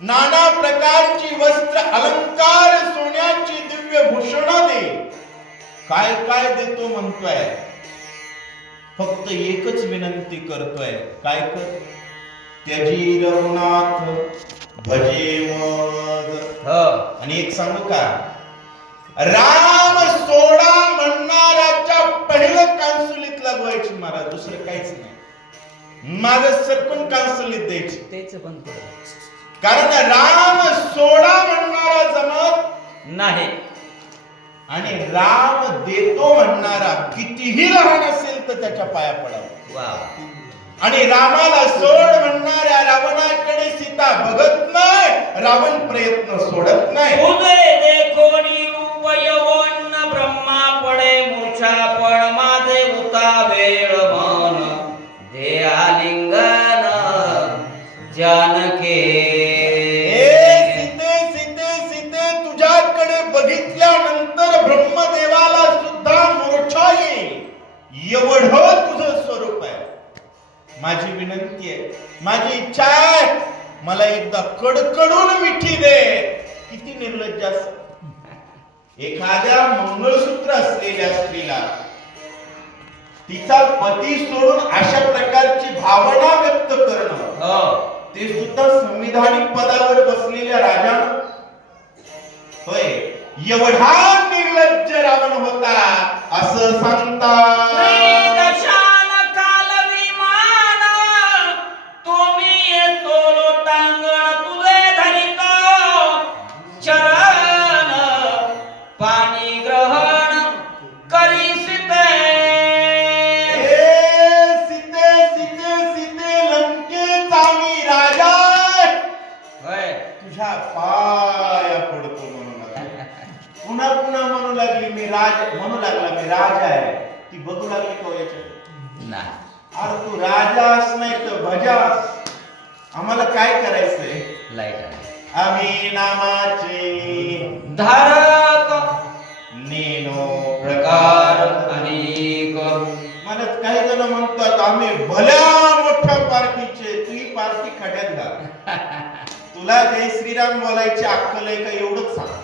नाना प्रकारची वस्त्र अलंकार, सोन्याची दिव्य भूषण दे. काय काय देतो म्हणतोय. फक्त एकच विनंती करतोय. काय कर? त्याजी रघुनाथ भजे मग. आणि एक सांगू का, राम सोडा म्हणणाऱ्याच्या पहिलं कांसुलीत लागवायची महाराज, दुसरं काहीच नाही. माग सरकून कांसुलीत द्यायची. तेच पण कारण राम सोडा म्हणणारा जमत नाही आणि राम देतो म्हणणारा कितीही लहान असेल तर त्याच्या पाया पडावा. आणि रामाला सोड म्हणणाऱ्या रावणाकडे सीता बघत नाही, रावण प्रयत्न सोडत नाही. उभे देखोनी रूप यवन ब्रह्मा पडे मूर्छा, पण माझे उता वेळ मन दे आलिंगन जानके. सीते सीते सीते, तुझ्याकडे बघितल्यानंतर ब्रह्मदेवाला सुद्धा मूर्छा येईल, एवढं तुझं स्वरूप आहे. माझी विनंती आहे, माझी इच्छा आहे, मला एकदा कडकडून मिठी दे. किती निर्लज्ज असत. एखाद्या मंगळसूत्र असलेल्या स्त्रीला तिचा पती सोडून अशा प्रकारची भावना व्यक्त करणं, ते सुद्धा संविधानिक पदावर बसलेल्या राजानं. होय, एवढा निर्लज्ज रावण होता असं सांगतात. म्हणू लागला मी राजा आहे. ती बघू लागली का याच्यात? अरे तू राजा अस नाही तर भजा. आम्हाला काय करायचंय? लाईट आम्ही नामाचे धारक नेनो प्रकार अनेक. म्हणत काही जण म्हणतात आम्ही भल्या मोठ्या पार्टीचे. तू ही पार्टी खड्यात घाल. तुला जय श्रीराम बोलायची अक्कल आहे का एवढंच सांग.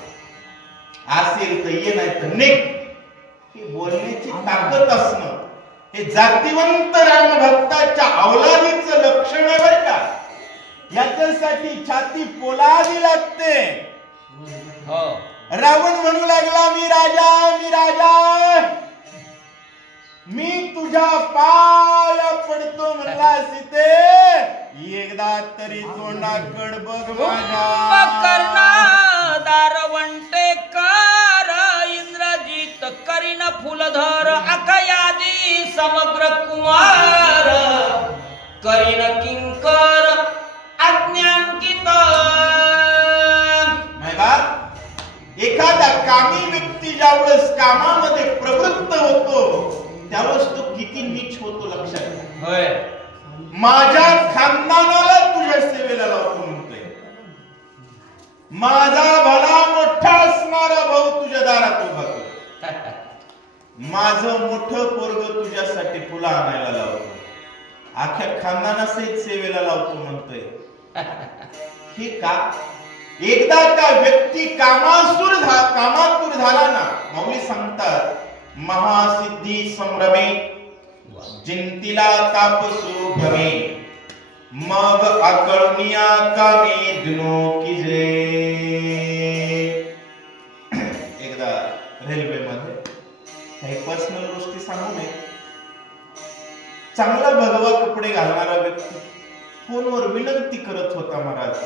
असेल तर ये, नाही तर निघ. ही बोलण्याची ताकद असणं हे जातीवंत रामभक्ताच्या अवलादीचं लक्षण आहे बरं का. याच्यासाठी छाती पोलादी लागते. रावण म्हणू लागला मी राजा, मी राजा, मी तुझ्या पाया पडतो म्हणला. सीते एकदा तरी तोंडाकड बघ माझ्या. दारवंटे कर इंद्रजित करीन फुलधर अकयादी समग्र कुमार करीन किंकर अज्ञांकित. एखादा कामी व्यक्ती ज्यावेळेस कामामध्ये प्रवृत्त होतो त्यावेळेस तो किती नीच होतो लक्षात घ्या. होय, माझ्या खानदानाला तुझ्या सेवेला लावतो म्हणतोय. माझा भला मोठा असणारा भाऊ तुझ्या दारात उभा कर. माझं मोठं पोरग तुझ्यासाठी फुलं आणायला लावतो. अख्ख्या खानदानासहित सेवेला लावतो म्हणतोय. हे का? एकदा का व्यक्ती कामातूर झाला ना, माऊली सांगतात महासिद्धी संभ्रमे जिंतीला तापसू भ्रमे मग आकळणिया कामी दिनो की जय. एकदा रेल्वेमध्ये काही पर्सनल गोष्टी सांगू नये. चांगला भगवा कपडे घालणारा व्यक्ती फोनवर विनंती करत होता महाराज.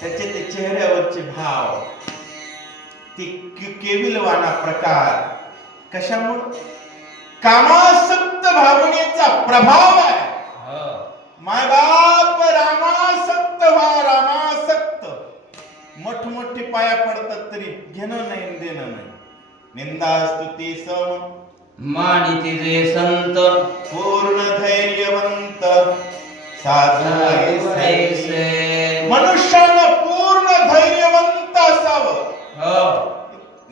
त्याचे ते चेहऱ्यावरचे भाव, ते केविलवाना प्रकार कशामुळे? कामासक्त भावनेचा प्रभाव आहे. माय बाप रामासक्त व्हा, रामासक्त. मोठमोठे पाया पडतात तरी घेणं नाही देणं नाही. निंदा स्तुती सम मानिती जे संत पूर्ण धैर्यवंत साधू ऐसे. मनुष्यानं पूर्ण धैर्यवंत असावं.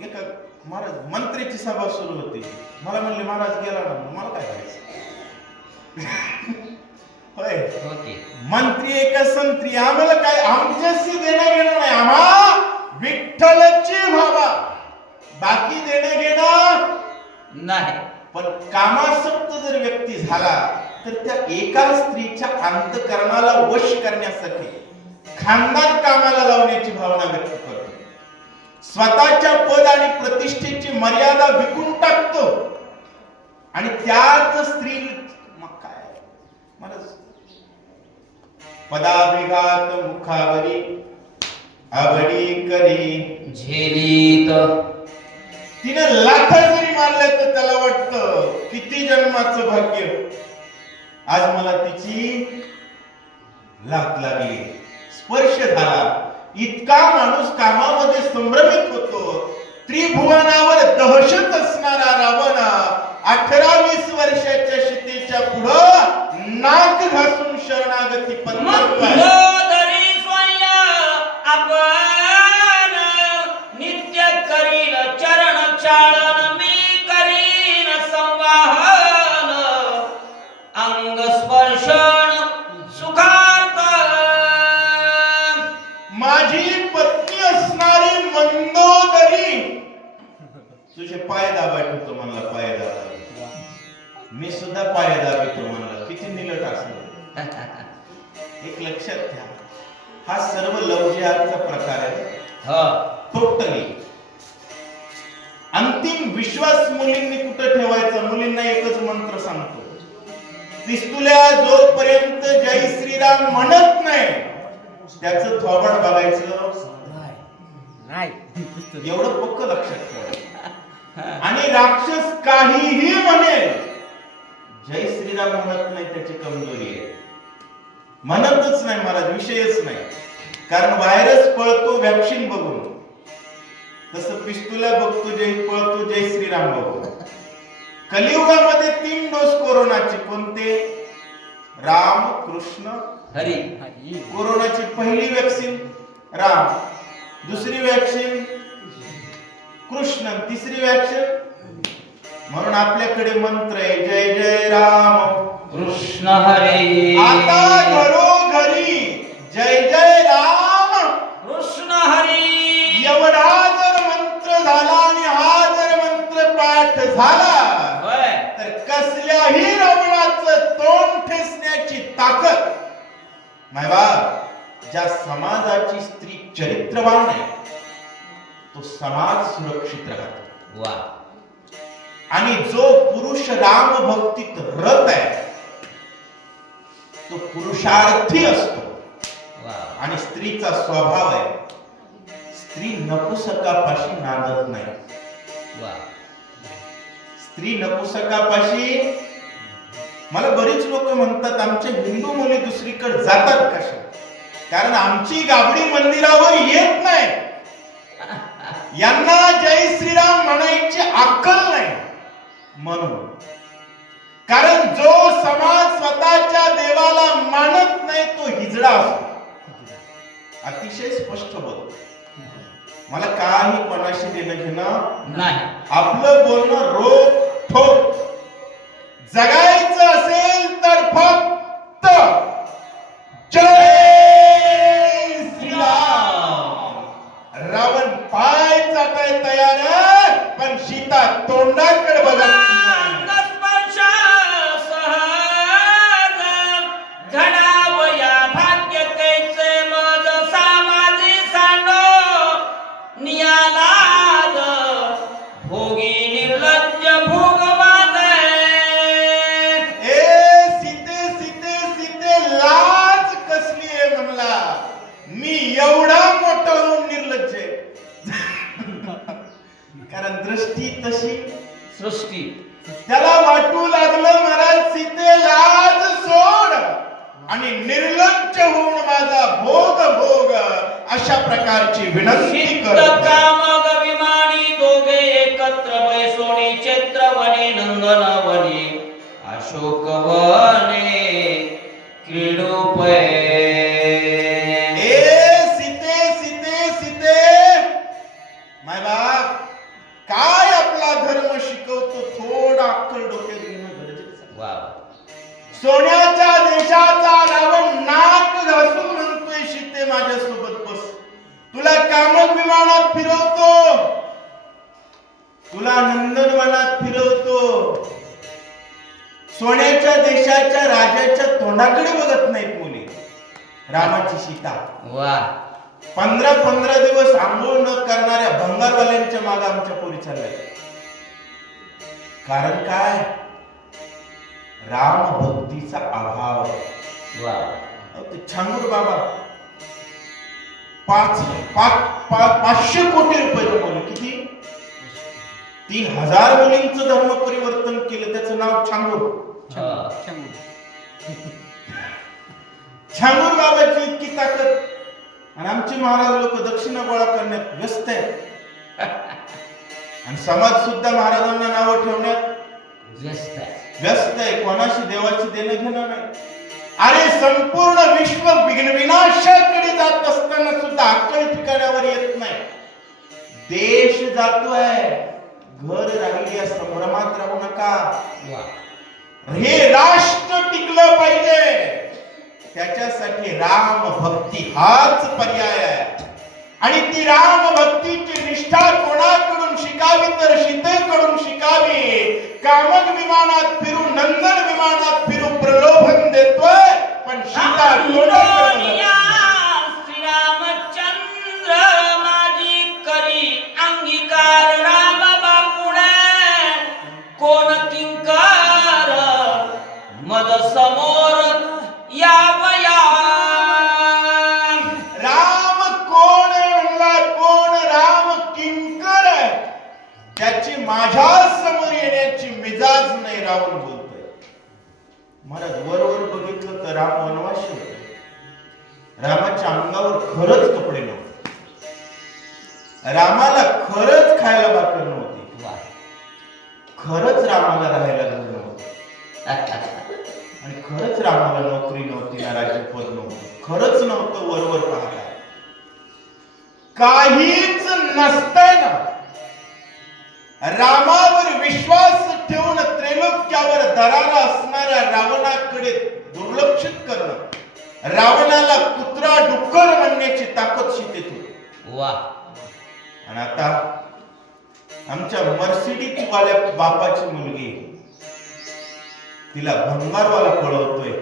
एका महाराज मंत्र्याची सभा सुरू होती. मला म्हणले महाराज गेला ना, मला काय करायचं? होय होते मंत्री एक संत्री आम्हाला काय आमच्याशी देणं घेणं नाही आम्हा विठ्ठलची भावा बाकी देणं घेणं नाही. पण कामासक्त जर व्यक्ती झाला तर त्या एका स्त्रीच्या अंतःकरणाला वश करण्यासाठी खानदान कामाला लावण्याची भावना व्यक्त करतो. स्वतःच्या पद आणि प्रतिष्ठेची मर्यादा विकून टाकतो आणि त्याच स्त्री मग काय मला पदाभिघात मुखावरी आवडी करी झेलीत तिने लाथा जरी मारल्या तर त्याला वाटतं किती जन्माचं भाग्य आज मला तिची लाथ लागली स्पर्श झाला. इतका माणूस कामामध्ये संभ्रमित होतो. त्रिभुवनावर दहशत असणारा रावण 18-20 वर्षाच्या शितेच्या पुढं नाक घासून शरणागती पत्करतोय. आपण नित्य करील चरण चाळण मी करीन संवाहन अंग स्पर्शन सुखार्थ माझी पत्नी असणारी मंदोदरी तुझे पाय दाबायला होतो म्हणला पाय दाबा मी सुद्धा पाय दाबितो म्हणला किती निलट असलं. एक लक्षात घ्या हा सर्व लव जिहादचा प्रकार आहे टोटली. अंतिम विश्वास मुलींनी कुठे ठेवायचा मुलींना एकच मंत्र सांगतो पिस्तुल्या जोपर्यंत जय श्रीराम म्हणत नाही त्याचं थोबड बघायचं नाही एवढं पक्क लक्षात ठेवा. आणि राक्षस काहीही म्हणेल जय श्रीराम म्हणत नाही त्याची कमजोरी आहे. म्हणतच नाही महाराज विषयच नाही. कारण व्हायरस पळतो वॅक्सिन बघून तसं पिस्तुल्या बघतो पळतो जय श्रीराम बघून. कलियुगामध्ये 3 डोस कोरोनाचे कोणते राम कृष्ण हरी. कोरोनाची पहिली वॅक्सिन राम दुसरी वॅक्सिन कृष्ण तिसरी वॅक्सिन म्हणून आपल्याकडे मंत्र आहे जय जय राम कृष्ण हरी. आता घरोघरी जय जय राम कृष्ण हरी एवढा जर मंत्र झाला आणि हा जर मंत्र पाठ झाला तर कसल्याही रावणाचं तोंड ठेचण्याची ताकद मायबा ज्या समाजाची स्त्री चरित्रवान आहे तो समाज सुरक्षित राहतो. वा. आणि जो पुरुष राम भक्तीत रत आहे तो पुरुषार्थी असतो. आणि स्त्रीचा स्वभाव आहे स्त्री नपुसकापाशी नांदत नाही. स्त्री नपुसकापाशी मला बरीच लोक म्हणतात आमच्या हिंदू मुली दुसरीकडे जातात कशा कारण आमची गाबडी मंदिरावर येत नाही. यांना जय श्रीराम म्हणायची अक्कल नाही म्हणून. कारण जो समाज स्वतःच्या देवाला मानत नाही तो हिजडा असतो. अतिशय स्पष्ट बोल मला काही कोणाशी देणं घेणं नाही. आपलं बोलणं रोख ठोक. जगायचं असेल तर फक्त जय श्रीराम. रावण पाय चाटाय तयार आहे पण सीता तोंडाकडे बघत नाही. एवढा मोठा होऊन निर्लज्ज कारण दृष्टी तशी सृष्टी. त्याला वाटू लागलं महाराज सीते लाज सोड आणि निर्लज्ज होऊन माझा भोग भोग अशा प्रकारची विनंती करतो. विमानी दोघे एकत्र बैसोनी चैत्रवने नंदनवने अशोकवने क्रीडोपये. काय आपला धर्म शिकवतो थोडा अक्कल डोक्यात घेणं गरजेचं. वा. सोन्याच्या देशाचा तुला कामक विमानात फिरवतो, तुला नंदनवनात फिरवतो. सोन्याच्या देशाच्या राजाच्या तोंडाकडे बघत नाहीत मुली. रामाची सीता वा 15 दिवस आंघोळ न करणाऱ्या भंगारवाल्यांच्या मागे आमच्या पोरी चालल्या. कारण काय? राम भक्तीचा अभाव. वा ते छांगूर बाबा 500 कोटी रुपये कमवले. किती? 3000 मुलींचं धर्म परिवर्तन केलं. त्याचं नाव छांगूर. छांगूर बाबाची इतकी ताकद. आणि आमचे महाराज लोक दक्षिणा गोळा करण्यात व्यस्त आहेत. आणि समाज सुद्धा महाराजांना नावं ठेवण्यात व्यस्त आहे. कोणाशी देवाची देणं घेणं नाही. अरे संपूर्ण विश्व विनाशाकडे जात असताना सुद्धा अक्कल ठिकाणावर येत नाही. देश जातोय, घर राहिली या संभ्रमात राहू नका. हे राष्ट्र टिकलं पाहिजे. त्याच्यासाठी राम भक्ती हाच पर्याय आहे. आणि ती राम भक्तीची निष्ठा कोणाकडून शिकावी तर सीतेकडून शिकावी. कामक विमानात फिरू, नंदन विमानात फिरू, प्रलोभन देतोय, पण सीता श्रीरामचंद्र माझी करी अंगीकार. राम बापुणे कोण किंकार मद समोर यावया. राम कोण म्हणला? कोण राम किंकर? त्याची माझ्या समोर येण्याची मिजाज नाही. रावण बोलतोय. महाराज वरवर बघितलं तर राम वनवासी होते. रामाच्या अंगावर खरंच कपडे नव्हते. रामाला खरंच खायला भाकर नव्हती. खरंच रामाला राहायला घर नव्हतं. आणि खरंच रामाला नोकरी नव्हती ना राज्यपद नव्हतं. खरंच नव्हतं वरवर पाहता. काहीच नसताना रामावर विश्वास ठेवून त्रैलोक्यावर दरारा असणाऱ्या रावणाकडे दुर्लक्षित करणं, रावणाला कुत्रा डुक्कर म्हणण्याची ताकद सीतेत होती. वा आणि आता आमच्या मर्सिडीज वाल्या बापाची मुलगी तिला भंगारवाला पळवतोय.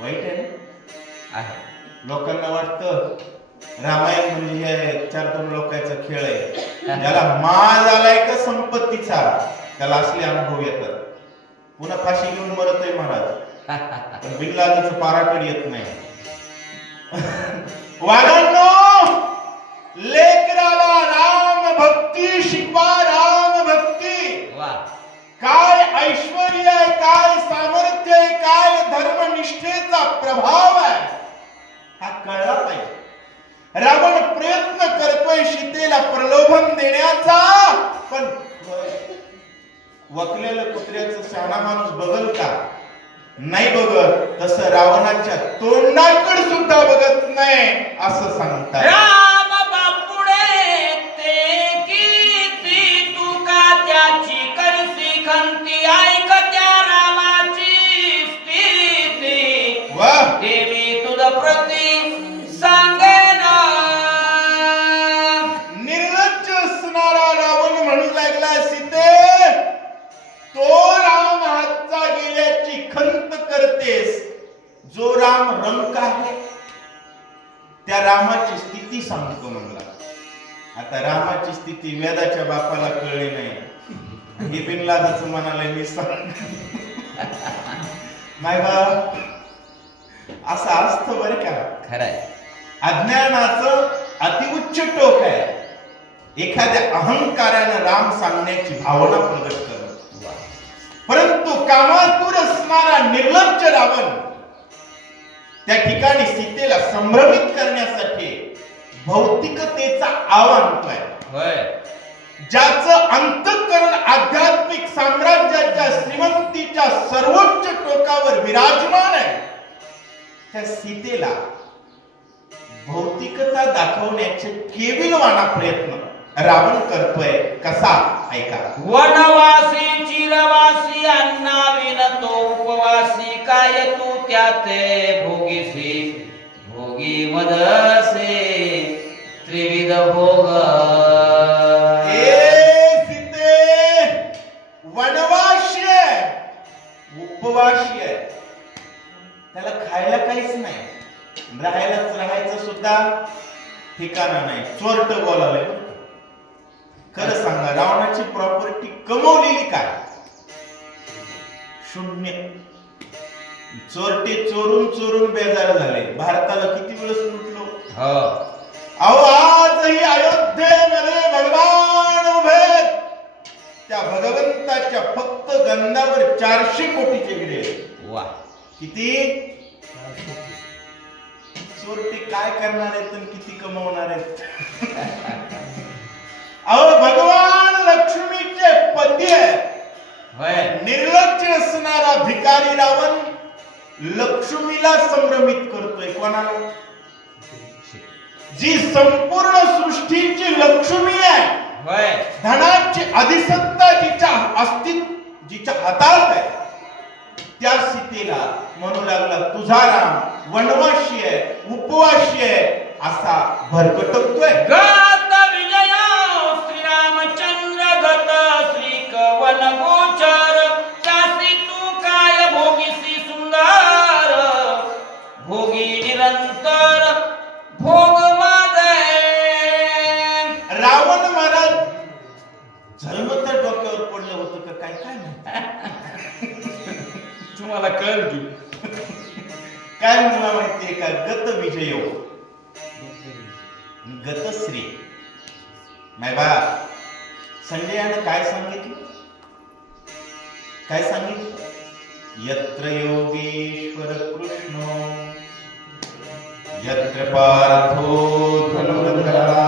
वाईट आहे ना? लोकांना वाटतं रामायण म्हणजे हे 4-2 लोकांचा खेळ आहे. ज्याला माज आलाय का संपत्तीचा त्याला असले अनुभव येतात. पुन्हा फाशी घेऊन मरतोय महाराज, पण बिनलादीचं पाराकड येत नाही. वालांनो, लेकराला राम भक्ती शिकवा. राम भक्ती. काय ऐश्वर्य आहे, काय सामर्थ्य आहे, काय धर्मनिष्ठेचा प्रभाव आहे हा कळला पाहिजे. रावण प्रयत्न करतोय सीतेला प्रलोभन देण्याचा, पण वकलेलं कुत्र्याचं शहाणा माणूस बघल का? नाही बघत. तसं रावणाच्या तोंडाकडे सुद्धा बघत नाही असं सांगतात. राम बापुडे ते किती तुका त्याची करसी खंती. ऐक त्या रामाची स्थिती. वाह, ते मी तुझ प्रती सांगेन. निर्लज्ज असणारा रावण म्हणू लागला, सीते तो राम हातचा गेल्याची खंत करतेस. जो राम रंक आहे त्या रामाची स्थिती सांगतो म्हणला. आता रामाची स्थिती वेदाच्या बापाला कळली नाही. हे बिनलादाचं म्हणाले मी सांग. नाही बा, असं असतं बरं का. खरंय. अज्ञानाचं अतिउच्च टोक आहे एखाद्या अहंकारानं राम सांगण्याची भावना प्रगट करणं. परंतु कामातूर असणारा निर्लज्ज रावण त्या ठिकाणी सीतेला संभ्रमित करण्यासाठी भौतिकतेचा आव आणतोय. ज्याचं अंतःकरण आध्यात्मिक साम्राज्याच्या श्रीमंतीच्या सर्वोच्च टोकावर विराजमान आहे, त्या सीतेला भौतिकता दाखवण्याचे केविलवाणा प्रयत्न रावण करतोय. कसा? ऐका. वनवासी चिरवासी अन्नाविन तो उपवासी. काय तू त्याते भोगीसी भोगी मदसे. भोग सीते वनवासी आहे, उपवासी आहे, त्याला खायला काहीच नाही, राहायचं सुद्धा ठिकाणा नाही. चोरट बोलावलंय. खरं सांगा, रावणाची प्रॉपर्टी कमवलेली काय? शून्य. चोरटे चोरून चोरून बेजार झाले. भारताला किती वेळेस लुटलो. अहो, आजही अयोध्येमध्ये भगवान उभे. त्या भगवंताच्या फक्त गंधावर 400 कोटीचे गिरे. वा, किती? चोरटे काय करणार आहेत आणि किती कमवणार आहेत? अहो, भगवान लक्ष्मीचे पती आहे. निर्लज्ज असणारा भिकारी रावण लक्ष्मीला संभ्रमित करतोय. कोणाला? जी संपूर्ण सृष्टीची लक्ष्मी आहे, धनाची अधिसत्ता जिच्या हातात आहे, त्या सीतेला म्हणू लागला तुझा राम वनवासी आहे, उपवासी आहे, असा भरकटतोय. गत विजय श्रीरामचंद्र गत श्री कवन गोचर चासी तू काय भोगीसी सुंदर भोगी निरंतर भोग मागे. रावण महाराज जन्मत डोक्यावर पडलं होतं का काय? काय माहिती? तुम्हाला कळलं की काय म्हणला माहितीये का? गत विजय गतश्री. माय बा, संजयानं काय सांगितलं? काय सांगितलं? यत्र योगेश्वर कृष्ण यत्र पार्थो धनुर्धरा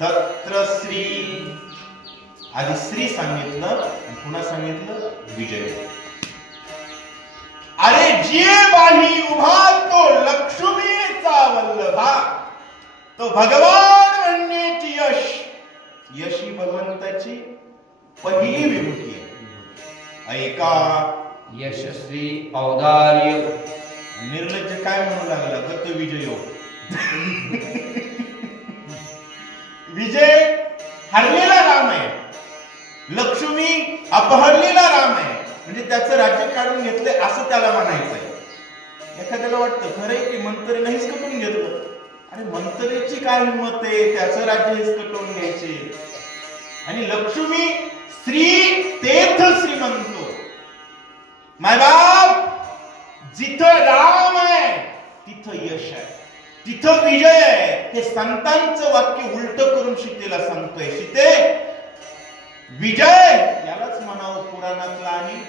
तत्र श्री. आधी श्री सांगितलं आणि पुन्हा सांगितलं विजय. अरे जे बाही उभा तो लक्ष्मीचा वल्लभा, तो भगवान म्हणण्याची यश. यश ही भगवंताची पहिली विभूती आहे. ऐका, यशस्वी औदार्य. निर्लज्ज काय म्हणू लागला? गत विजय. विजय हरलेला राम आहे, लक्ष्मी अपहरलेला राम आहे, म्हणजे त्याचं राज्य काढून घेतलंय असं त्याला म्हणायचंय. एखाद्याला वाटतं खरंय की मंत्री नाहीच कटून घेतलं. अरे मंत्रीची काय हिंमत आहे त्याचं राज्य हिसकटवून घ्यायचे? आणि लक्ष्मी श्री तेथ श्रीमंतो. मायबाप, जिथं राम आहे तिथं यश आहे, तिथं विजय आहे. हे संतांचं वाक्य उलट करून सीतेला सांगतोय. सीते, विजय यालाच म्हणावं पुराणातला. आणि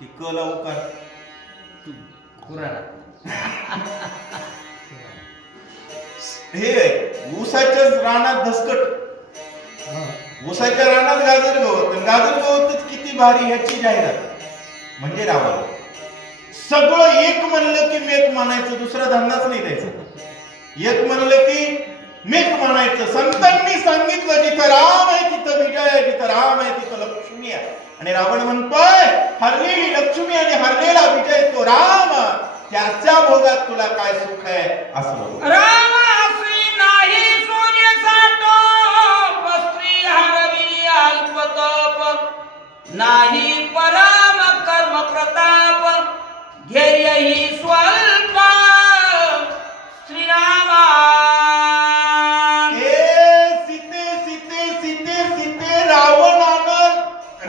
ती क लावू का? हे ऊसाच्याच रानात धसकट, ऊसाच्या रानात गाजर गवत, गाजर गवतच किती भारी ह्याची जाहिरात. म्हणजे रावण सगळं एक म्हणलं की मेक म्हणायचं, दुसरा धंदाच नाही द्यायचा. एक म्हणलं की मेक म्हणायचं. संतांनी सांगितलं जिथं राम आहे तिथं विजय आहे, जिथं राम आहे तिथं लक्ष्मी आहे. आणि रावण म्हणतोय हरलेली लक्ष्मी आणि हरलेला विजय तो राम, त्याच्या भोगात तुला काय सुख आहे असं. राम श्री नाही सूर्य साटो स्त्री हरविली अल्पतप नाही परम कर्म प्रताप ध्येय ही स्वल्प श्रीरामा.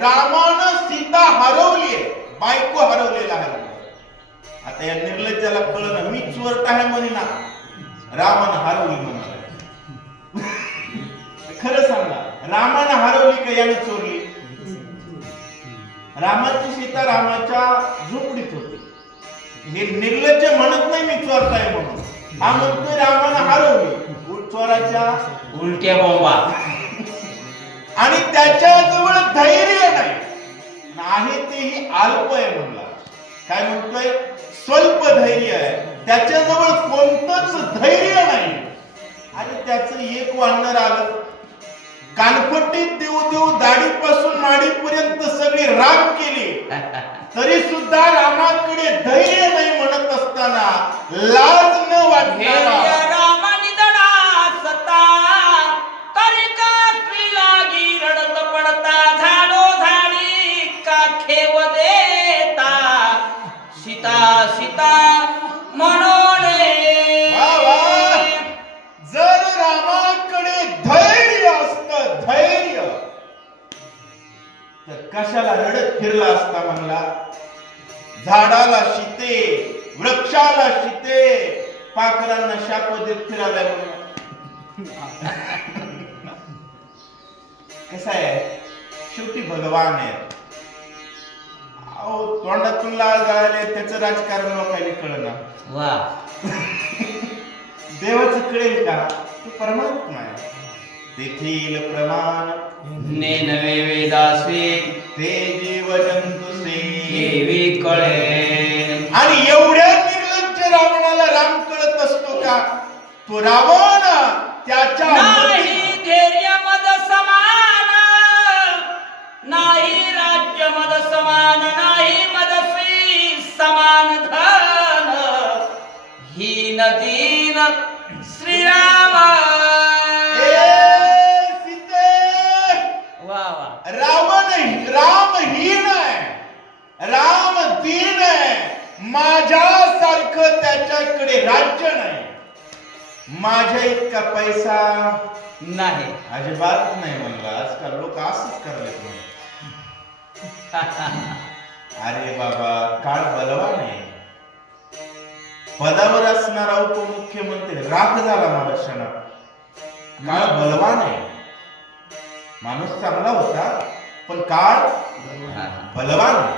रामानं सीता हरवली, बायको हरवलेला आहे. आता या निर्लज्जाला कळलं मी चोरट आहे म्हणे ना, रामानं हरवली म्हणा. खरं सांगा, रामानं हरवली का यानं चोरली? रामाची सीता रामाच्या झोपडीत होती. हे निर्लज्ज म्हणत नाही मी चोरट आहे म्हणून, हा म्हणतोय रामानं हरवली. चोराच्या उलट्या बोंबा. आणि त्याच्याजवळ धैर्य नाही, आहे तेही अल्प आहे म्हणला. काय म्हणतोय? स्वल्प धैर्य आहे, त्याच्याजवळ कोणतंच धैर्य नाही. आणि त्याचं एक वानर आलं, कानपट्टीत देऊ देऊ दाढीपासून माडीपर्यंत सगळी राग केली, तरी सुद्धा रामाकडे धैर्य नाही म्हणत असताना लाज न वाटणारा झाडाला शिते, वृक्षाला शिते, पाखरांना शाप देत फिरायला म्हणून. कसं आहे, शेवटी भगवान आहे. अहो तोंडातून लाळ गाळले त्याचं राजकारण लोकांनी कळना. वा. देवाचं कळेल का? तो परमात्मा आहे. तेथील प्रमाण नेनवे वेदासे ते जीव जंतुसे देवी कळे. आणि एवढ्या निर्लज्ज रावणाला राम कळत असतो का? तो रावण त्याच्या नाही धैर्य मद समान, नाही राज्य मद समान, नाही मदसी समान धन. ही नदीन श्रीराम. वा वा. रामहीन आहे, राम दीन आहे. माझ्यासारखं त्याच्याकडे राज्य नाही, माझ्या इतका पैसा नाही. अजिबात नाही म्हणला. आजकाल लोक असंच करले. अरे बाबा, काळ बलवान आहे. पदावर असणारा उपमुख्यमंत्री राख झाला महाराष्ट्रात. काळ बलवान आहे. माणूस चांगला होता, पण काळ बलवान आहे.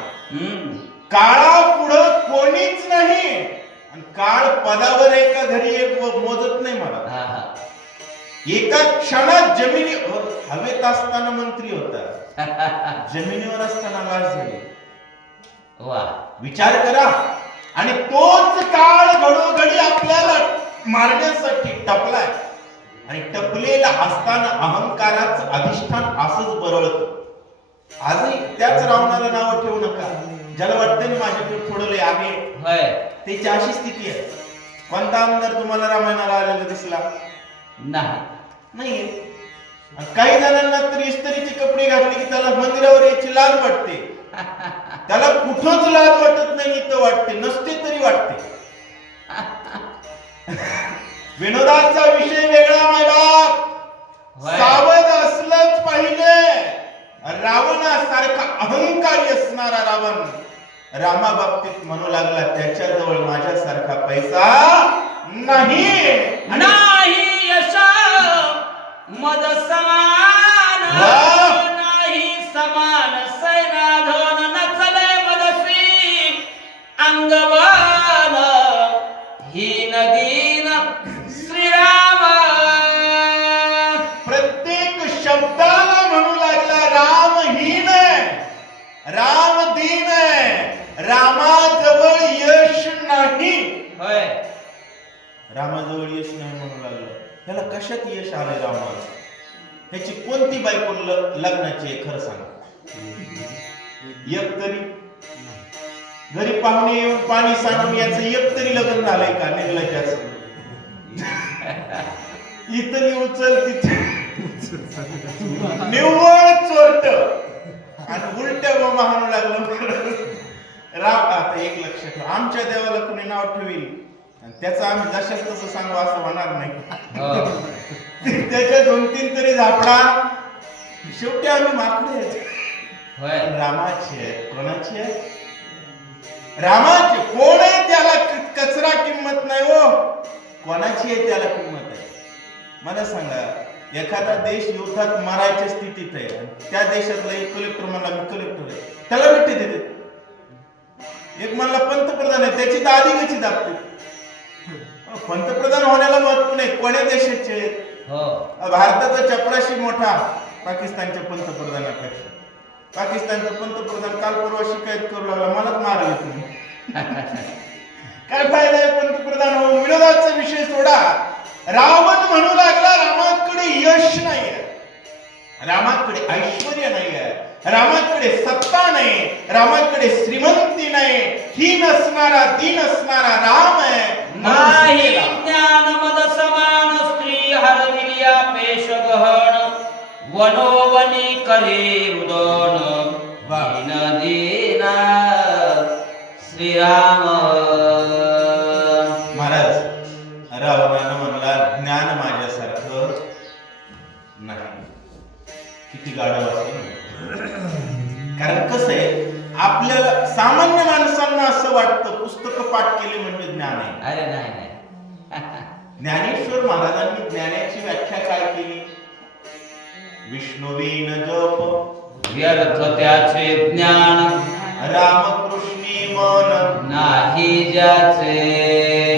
काळा पुढं कोणीच नाही, आणि काळ पदावर एका घरी एक मोजत नाही मला. एका क्षणात हवेत असताना मंत्री होता, जमिनीवर असताना लाश झाली. वा. विचार करा. आणि तोच काळ घडोघडी आपल्याला मारण्यासाठी टपलाय, आणि टपलेला असताना अहंकाराचं अधिष्ठान असंच बरळत. आजही त्याच रावणाला नाव ठेवू नका. ज्याला वाटतं ना माझ्याकडे थोडं लय आहे, त्याची अशी स्थिती आहे. कोणता आमदार तुम्हाला रामायणाला आलेला दिसला नाही? काही जणांना तर इस्त्रीचे कपडे घातले की त्याला मंदिरावर यायची लाज वाटते. त्याला कुठंच लाज वाटत नाही, इथं वाटते. नसते तरी वाटते. विनोदाचा विषय वेगळा मायबाप. सावध असलंच पाहिजे. रावणासारखा अहंकारी असणारा रावण रामा बाबतीत म्हणू लागला, त्याच्याजवळ माझ्यासारखा पैसा नाही, नाही यश मद समान, नाही समान सैनाधन. नचले मदसी अंगवान. ही नदीन श्रीराम. प्रत्येक शब्दाला म्हणू लागला रामहीन आहे, राम दीन आहे, रामाजवळ यश नाही. रामाजवळ यश नाही म्हणू लागलं. त्याला कशात यश आले रामाला? त्याची कोणती बायको लग्नाची आहे खरं सांग? एक तरी घरी पाहुणे येऊन पाणी सांडून याचं एक तरी लग्न झालंय का? निर्लज्जाचं. इथं उचल तिथे निव्वळ चोरट आणि उलट म्हणू लागलं. राम आता एक लक्ष ठेव, आमच्या देवाला कुणी नाव ठेवील आणि त्याचं आम्ही जशाच तसं सांगू असं होणार नाही. त्याच्या 2-3 तरी झापडा. शेवटी आम्ही माकडे आहेत. रामाची आहेत. कोणाची आहे? रामाची. कोण आहे त्याला कचरा किंमत नाही हो. कोणाची आहे त्याला किंमत आहे? मला सांगा, एखादा देश युद्धात मारायच्या स्थितीत आहे, त्या देशातला एक कलेक्टर म्हणला मी कलेक्टर आहे, त्याला भेटी देते. एक म्हणला पंतप्रधान आहे, त्याची तर आधी कशी दाबते. पंतप्रधान होण्याला महत्व नाही, कोण्या देशाचे आहेत? भारताचा चपराशी मोठा पाकिस्तानच्या पंतप्रधानापेक्षा. पाकिस्तानचा पंतप्रधान काल परवा शिकायत करू लागला, मलाच मारले तुम्ही. काय फायदा आहे पंतप्रधान होऊन? विरोधाचा विषय सोडा. रावण म्हणू लागला रामाकडे यश नाहीये, रामाकडे ऐश्वर्य नाहीये, रामाकडे सत्ता नाही, रामाकडे श्रीमंती नाही. ही नसणारा दीन असणारा राम आहे. नाही ज्ञान मद समान स्त्री हरविल्या पेश गहन. वनोवनी करे उदन. दीन दीना श्रीराम. महाराज, रावणानं म्हणला ज्ञान माझ्यासारखं नाही. किती गाढव असेल. कारण कसं आहे, आपल्याला सामान्य माणसांना असं ज्ञान आहे. अरे नाही नाही. ज्ञानेश्वर महाराजांनी ज्ञानाची व्याख्या काय केली? विष्णुवीन जप व्यर्थ त्याचे ज्ञान रामकृष्णी मन नाही ज्याचे.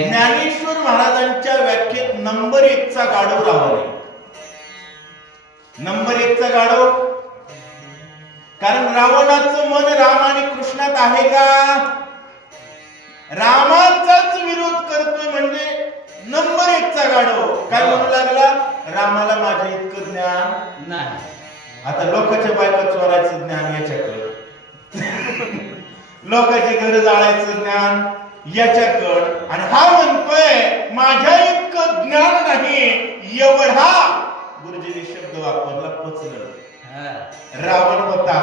ज्ञानेश्वर महाराजांच्या व्याख्येत नंबर 1 चा गाढव रावण. नंबर 1 चा गाढव, कारण रावणाचं मन राम आणि कृष्णात आहे का? रामाचाच विरोध करतोय म्हणजे नंबर 1 चा गाढव. काय म्हणू लागला? रामाला माझ्या इतकं ज्ञान नाही. आता लोकांच्या बायका चोरायचं ज्ञान याच्याकडे, लोकांची घर जाळायचं ज्ञान याच्याकडे, आणि हा म्हणतोय माझ्या इतकं ज्ञान नाही. एवढा गुरुजींनी शब्द वापरला, पचलं. रावण होता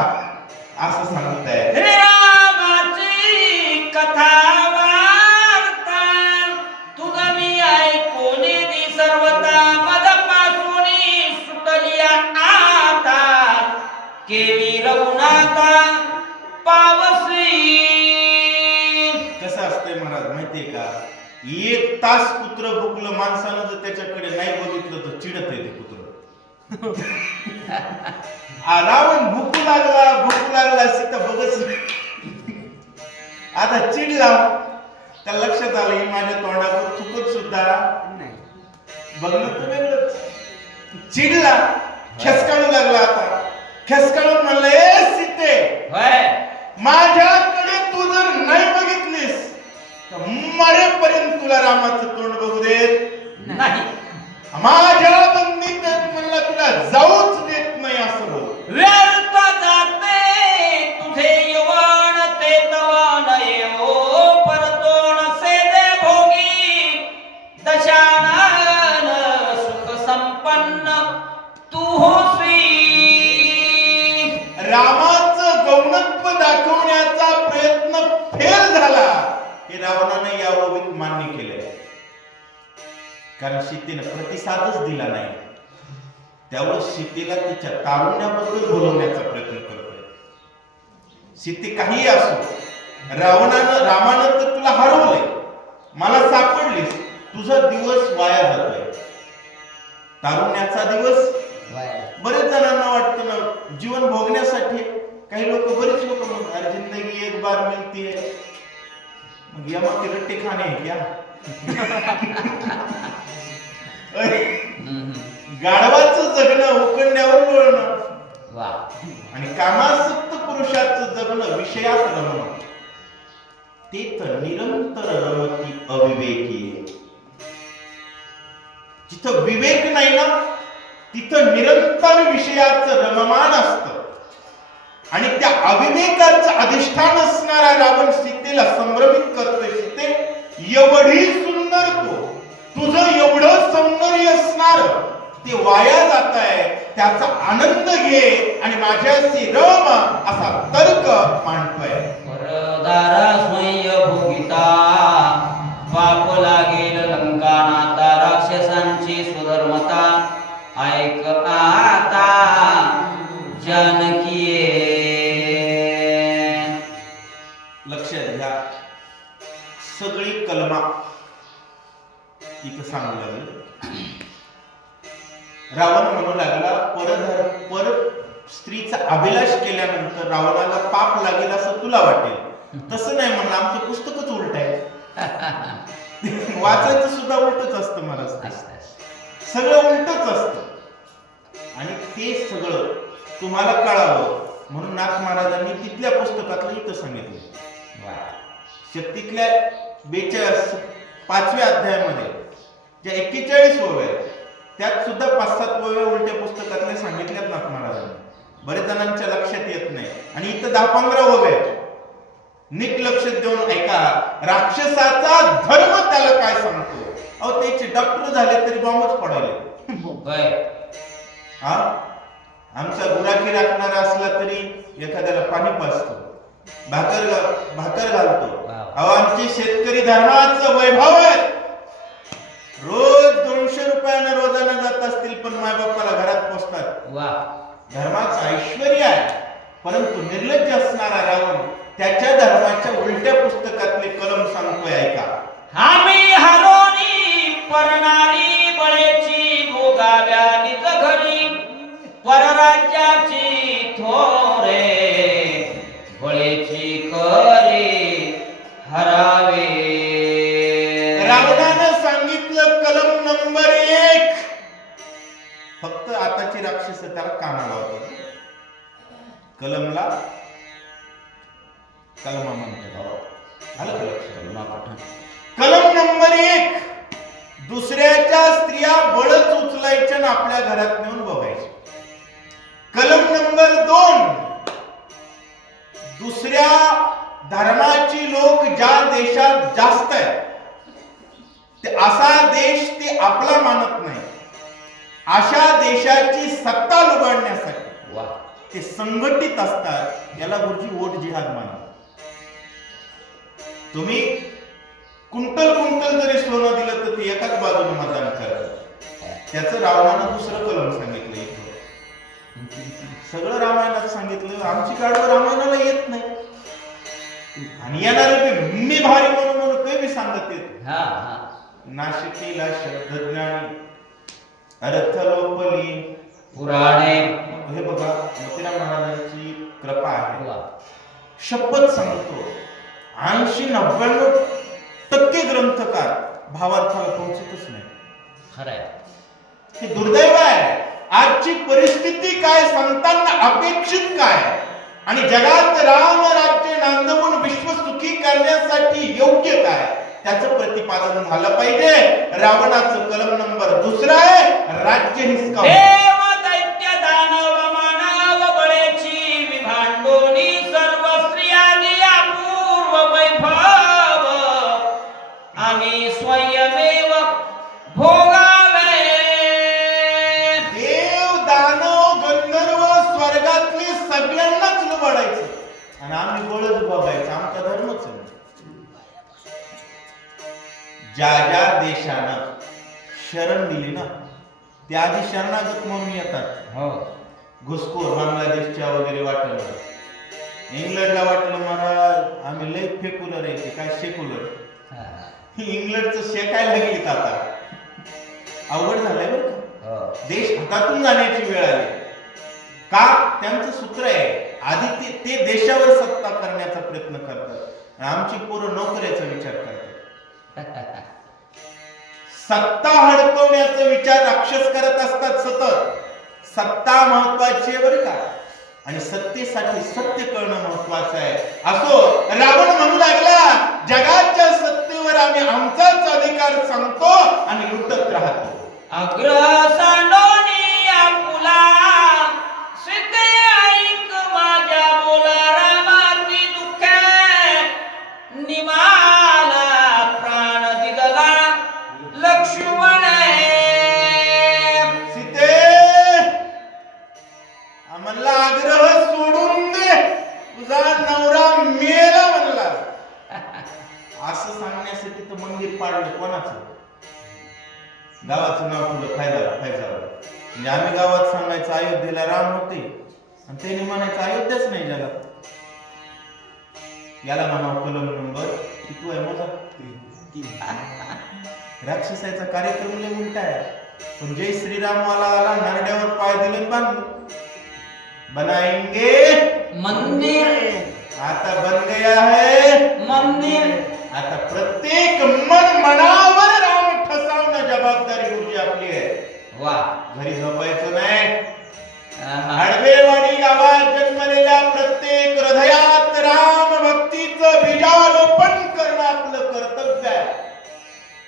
असं सांगताय. रामाची कथा वार्ता तुझं मी ऐकून दी सर्वता मदपासून सुटली आता केवी रघुनाथा पावसी. कसं असतंय महाराज माहितीये का? 1 तास कुत्र भुकलं, माणसानं जर त्याच्याकडे नाही बघितलं तर चिडत आहे ते कुत्र. रावण भुकू लागला सीता बघच नाही. आता चिडला, त्या लक्षात आलं ही माझ्या तोंडावर थुकत सुद्धा बघणं तर वेगळंच. चिडला, खेसकाळू लागला. आता खेसकाळून म्हणलं, ए सीते, माझ्याकडे तू जर नाही बघितलीस तर मरेपर्यंत तुला रामाचं तोंड बघू देत नाही. माझ्या बंदीत म्हणला तुला जाऊच देत नाही असं बोल. व्यर्थ जाते तुझे यवन ते तवन येओ परतोण से दे भोगी दशानन सुख संपन्न तू होसी. रामाचं गौणत्व दाखवण्याचा प्रयत्न फेल झाला हे रावणाने याबाबत मान्य केलंय. कारण सीतेने प्रतिसादच दिला नाही. त्यामुळे सीतेला तिच्या तारुण्याबद्दल बोलवण्याचा प्रयत्न करतोय. सीते काही असो, रामानं तर तुला हरवलंय, मला सापडलीस, तुझा दिवस वाया जातोय. तारुण्याचा दिवस बरेच जणांना वाटतं ना जीवन भोगण्यासाठी. काही लोक, बरेच लोक म्हणतात जिंदगी एक बार मिलती है, मग यमा के रट्टे खाणे है क्या? गाढवाचं जगणं उकळण्यावर लोळणं आणि कामासक्त पुरुषाचं जगणं विषयात रमणं, ते तर निरंतर रमती अविवेकी. जिथं विवेक नाही ना तिथं निरंतर विषयाचं रममान असतं. आणि त्या अविवेकाचं अधिष्ठान असणारा रावण सीतेला संभ्रमित करतोय. सीते, एवढी सुंदर तुझं एवढं सौंदर्य असणार ते वाया जात आहे, त्याचा आनंद घे आणि माझ्याशी रम असा तर्क मांडतोय. परदारा स्वयं भोगिता पाप लागेल लंका नाता राक्षसांची सुधर्मता ऐक आता जानकीये. लक्षात घ्या, सगळी कलमा इथं सांगू लागली. रावण म्हणू लागला, पर स्त्रीचा अभिलाष केल्यानंतर रावणाला पाप लागेल असं तुला वाटेल. तसं नाही म्हणलं, आमचं पुस्तकच उलट आहे. वाचायचं सुद्धा उलटच असतं महाराज, सगळं उलटच असतं. आणि ते सगळं तुम्हाला कळावं म्हणून नाथ महाराजांनी तिथल्या पुस्तकातलं इथं सांगितलं. शक्तीतल्या 5व्या अध्यायामध्ये ज्या 41 ओव्या आहेत त्यात सुद्धा 5-7 ओव्या उलट्या पुस्तकातल्या सांगितल्यात नाथ महाराजांनी. बरेच जणांच्या लक्षात येत नाही. आणि इथं 10-15 ओव्या नीट लक्ष देऊन ऐका. राक्षसाचा धर्म त्याला काय सांगतो. अहो त्याचे डॉक्टर झाले तरी बॉम्बच पडायले. हा, आमचा गुराखी राखणारा असला तरी एखाद्याला पाणी पाजतो, भाकर घालतो. अहो आमचे शेतकरी धर्माचं वैभव आहे. रोज 200 रुपयानं रोजानं जात असतील पण मायबापाला घरात पोचतात. धर्माचं ऐश्वर्य आहे. परंतु निर्लज्ज असणारा रावण त्याच्या धर्माच्या उलट्या पुस्तकातले कलम सांगतोय ऐका. आम्ही हरोनी परणारी बळेची भोगाव्या निज घरी परराज्याची थोरे बळेची करे हरावे. रावणानं सांगितलं कलम नंबर 1. फक्त आताची राक्षस त्याला कानाला होत. कलमला कलमा म्हणतात. आलं का लक्षात? कलम नंबर 1, दुसऱ्याच्या स्त्रिया बळच उचलायच्या आणि आपल्या घरात नेऊन बघायच्या. कलम नंबर 2, दुसऱ्या धर्माची लोक ज्या देशात जास्त आहेत ते असा देश ते आपला मानत नाही, अशा देशाची सत्ता लुबाडण्यासाठी ते संघटित असतात. याला गुरुजी वोट जिहाद मानतात. तुम्ही कुंटल कुंटल जरी सोनं दिलं तर ते एकाच बाजूने मतदान करतात. त्याचं रावणानं दुसरं कलम सांगितलं. इथं सगळं रामायणात सांगितलं. आमची गाडवं रामायणाला येत नाही आणि येणारे मी भारी म्हणून म्हणून काही बी सांगत येत. नाशिकीला शब्दज्ञानी अर्थलोपली पुराणे. हे बघा मोतीराम महाराजांची कृपा आहे. शपथ सांगतो 80-99% ग्रंथकार भावार्थाला पोहोचतच नाही. खरंय. हे दुर्दैव आहे. आजची परिस्थिती काय, संतांना अपेक्षित काय आणि जगात राम राज्य नांदवून विश्व सुखी करण्यासाठी योग्य काय त्याचं प्रतिपादन झालं पाहिजे. रावणाचं कलम नंबर 2 आहे, राज्य हिसकावून. देव दैत्य दानव मानव बळेची विभांडोनी सर्व स्त्रियांनी अपूर्व वैभव आम्ही स्वयमेव भोगावे. देव दानव गंधर्व स्वर्गातली सगळ्यांनाच लुबाडायचं आणि आम्ही बळच बघायचं. आमचा धर्मच आहे. ज्या ज्या देशानं शरण दिली ना त्या आधी शरणागत म्हणून येतात. घुसखोर बांगलादेशच्या वगैरे वाटलं, इंग्लंडला वाटलं महाराज आम्ही लय फेक्युलर आहे, काय सेक्युलर. इंग्लंडचं शेकायला गेलीत आता. अवघड झालंय बरं का. देश हातातून जाण्याची वेळ आली. का? त्यांचं सूत्र आहे आधी ते देशावर सत्ता करण्याचा प्रयत्न करतात. आमची पोरं नोकऱ्याचा विचार करतात. सत्ता हडकवण्याचा विचार राक्षस करत असतात सतत. सत्ता महत्वाची आहे बरं का आणि सत्तेसाठी सत्य करणं महत्वाचं आहे. असो, रावण म्हणू लागला जगाच्या सत्तेवर आम्ही आमचाच अधिकार सांगतो आणि लुटत राहतो. अग्र सांडोनी आपुला सीते ऐक माझ्या बोला रामाची दुःखे निमाला प्राण दिदला लक्ष्मण. सीते आम्हाला आग्रह सोडून दे, तुझा नवरा मेला म्हणला. असं सांगण्यासाठी तर मंदिर पाडलं. कोणाचं? गावाचं नाव तुला फायदा म्हणजे आम्ही गावात सांगायचं अयोध्येला राम होते आणि त्यांनी म्हणायचं अयोध्याच नाही जगात. याला म्हणावं कलम नंबर किती आहे माझा? राक्षसाचा कार्यक्रम लय उलटा आहे. पण जय श्रीरामवाला आला, नारड्यावर पाय दिले बांधले. बनाएंगे मंदिर. आता बन गया है मंदिर. आता प्रत्येक मन मनावर राम ठसावणं जबाबदारी गुरुजी आपली आहे. घरी झोपायचं नाही. आडवेवाडी गावात जन्मलेल्या प्रत्येक हृदयात राम भक्तीचं बीजारोपण करणं आपलं कर्तव्य आहे.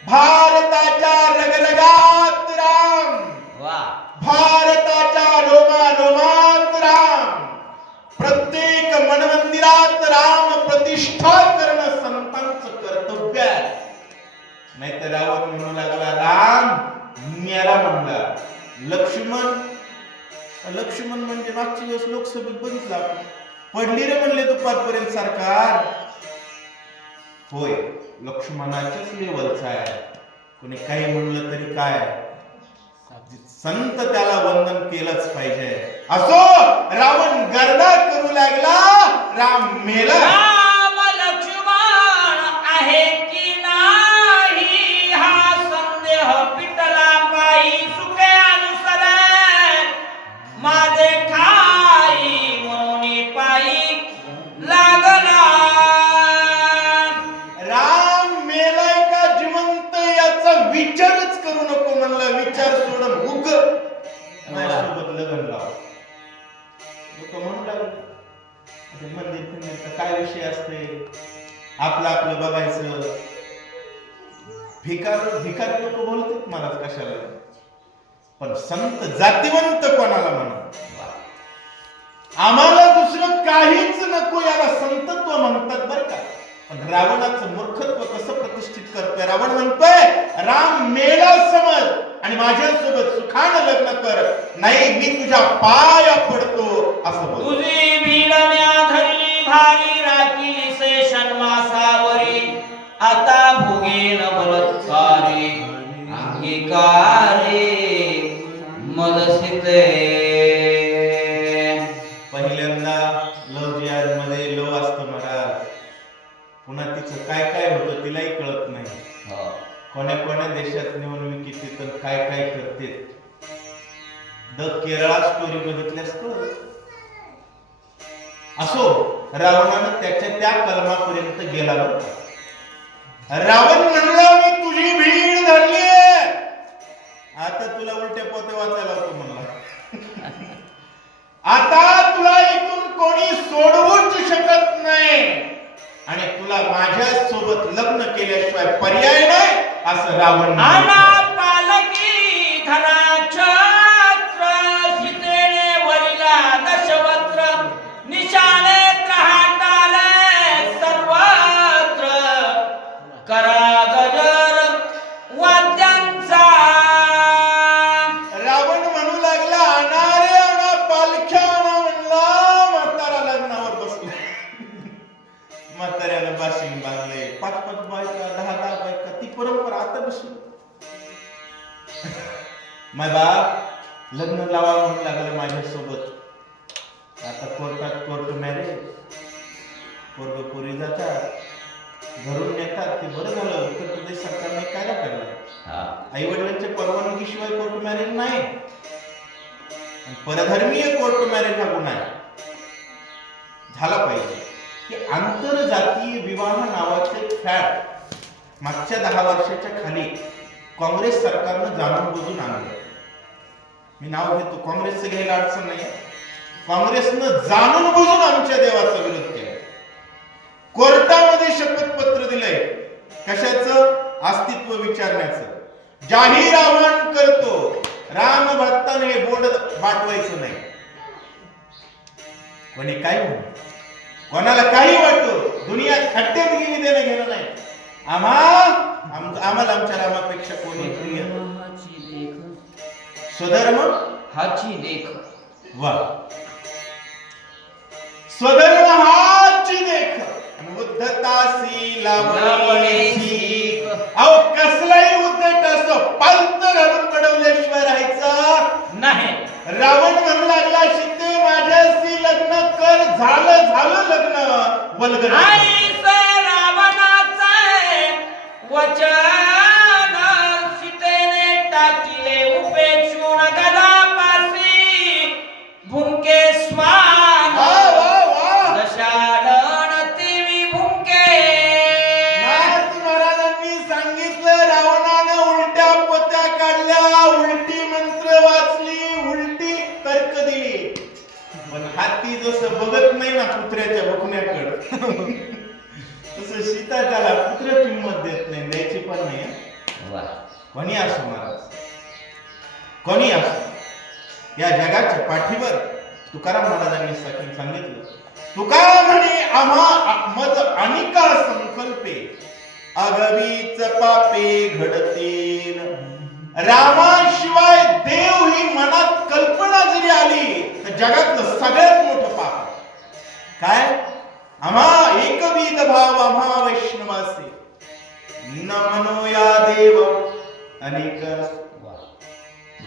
भारताच्या रगरगात राम, भारताच्या रोमारोमात राम, प्रत्येक मनमंदिरात राम प्रतिष्ठा करणं संतांचं कर्तव्य आहे. नाहीतर रावण म्हणू लागला राम मेला म्हणला. लक्ष्मण म्हणजे मागच्या दिवस लोकसभेत बघितला पडली रे म्हणले दुपारपर्यंत सरकार. होय, लक्ष्मणाच्याच लेवलचा आहे. कोणी काही म्हणलं तरी काय, संत त्याला वंदन केलंच पाहिजे. असो, रावण गर्दा करू लागला, राम मेला. राम लक्ष्मण आहे की नाही म्हणलं विचार सोडून उग माझ्यासोबत लग्न लाव. लोक म्हणू लागले मंदिर फिरण्याचा काय विषय असते, आपलं आपलं बघायचं. भिकार लोक बोलतात मला कशाला, पण संत जातिवंत कोणाला म्हणा, आम्हाला दुसरं काहीच नको याला संतत्व म्हणतात बरं का. पण रावणाचं मूर्खत्व कसं प्रतिष्ठित करतोय. रावण म्हणतोय राम मेला समज आणि माझ्यासोबत सुखानं लग्न कर, नाही मी तुझ्या पाया पडतो असं बोल. तुझी भिडण्या धरली भारी राखीली शेषण मासावरी, आता भोगेन बलात्कारे अंगीकारे मदसिते. पहिल्यांदा लव जिहाद मध्ये लव असतं महाराज, पुन्हा तिचं काय काय होतं तिलाही कळत नाही. कोण्या कोण्या देशात नेऊन मी किती तर काय काय करते. द केरळा स्टोरी बघितल्यास कळत. असो, रावणानं त्याच्या त्या कलमापर्यंत गेला बरं. रावण म्हणला मी तुझी भीड धरली, आता तुला उलटे पोते वाचायला होतो म्हणला. आता तुला इथून कोणी सोडवूच शकत नाही आणि तुला माझ्या सोबत लग्न केल्याशिवाय पर्याय नाही असं रावण. आना पालकी धरा छत्र, सीतेने वरिला दशवत्र, निशाणे हाताले सर्वत्र, करा गजर वाद्यांचा. रावण म्हणू लागला आणा रे आणा, पालख्या आणा म्हणला. म्हातारा लग्नावर बसला. म्हाताऱ्यानं बाशिंग बांधले, 5-5 बायका 10-10 बायका, ती परंपरा आता बसली. माय बाप लग्न लावा म्हणू लागलं माझ्यासोबत. आता कोर्टात कोर्ट मॅरेज, पोरग पोरी जातात, घरून नेतात. ते बरं झालं उत्तर प्रदेश सरकारने कायदा काढला, आई वडिलांच्या परवानगीशिवाय कोर्ट मॅरेज नाही. परधर्मीय कोर्ट मॅरेज हा गुन्हा झाला पाहिजे. की आंतरजातीय विवाह नावाचं एक फॅड मागच्या 10 वर्षाच्या खाली काँग्रेस सरकारनं जाणून बुजून आणलं. मी नाव घेतो, काँग्रेसचं घ्यायला अडचण नाही. काँग्रेसनं जाणून बुजून आमच्या देवाचा विरोध केला. कोर्टामध्ये शपथपत्र दिलंय कशाचं, अस्तित्व विचारण्याचं. जाहीर आवाहन करतो राम भक्ताने बोर्ड पाठवायचं नाही. कोणी काय म्हणू, कोणाला काही वाटतो, दुनिया खड्ड्यात गेली देणं घेणं नाही. आम्हाला आमच्या रामापेक्षा कोणी प्रिय. स्वधर्म हाची देख. वा, स्वधर्म हाची देख, उद्धतासी लावणीची. अहो कसलाही उद्धट असो, पालत घालून कडवल्याशिवाय राहायचं नाही. रावण म्हणू लागला सीते माझ्याशी लग्न कर. झालं लग्न. वल्गना रावणाचे वचन सीतेने टाकिले उपेक्षून गदापासी, भुंके स्वान दशाडण तिवी भुंके. महाराजांनी सांगितलं रावणानं उलट्या पोत्या काढल्या, उलटी मंत्र वाचली, उलटी तर्क दिली. पण हाती जसं बघत नाही ना कुत्र्याच्या बघण्याकडं, तसं सीता त्याला कुत्र्या किंमत देत नाही, द्यायची पण नाही. कोणी असो महाराज, कोणी असो, या जगाच्या पाठीवर तुकाराम महाराजांनी सांगितलं, तुकाराम म्हणे आम्हा मज अनिका संकल्पे अगवीच पापे घडतील. रामाशिवाय देव ही मनात कल्पना जरी आली तर जगातलं सगळ्यात मोठं पाप. काय आम्हा एकविध भाव आम्हा वैष्णवासे, न मनोया देव अनेक.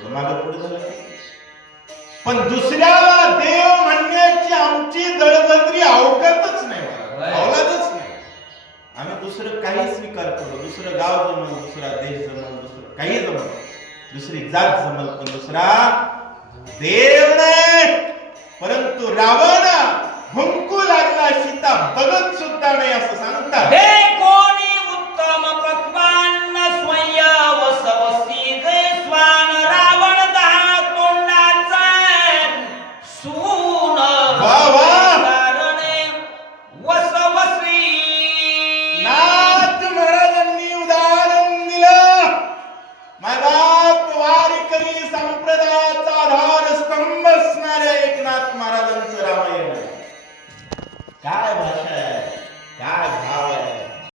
मागं पुढे झालं, पण दुसऱ्या देव म्हणण्याची आमची दळबद्री अवकातच नाही, अवलादच नाही. आम्ही दुसरं काही स्वीकार करू, दुसरं गाव जमल, दुसरा देश जमल, दुसरं काही जमल, दुसरी जात जमल, पण दुसरा देव नाही. परंतु रावण हुंकू लागला, सीता बघत सुद्धा नाही असं सांगतात. हे कोणी उत्तम पक्वान्न स्वयं वसवसी दे महाराजांचं रामायण आहे.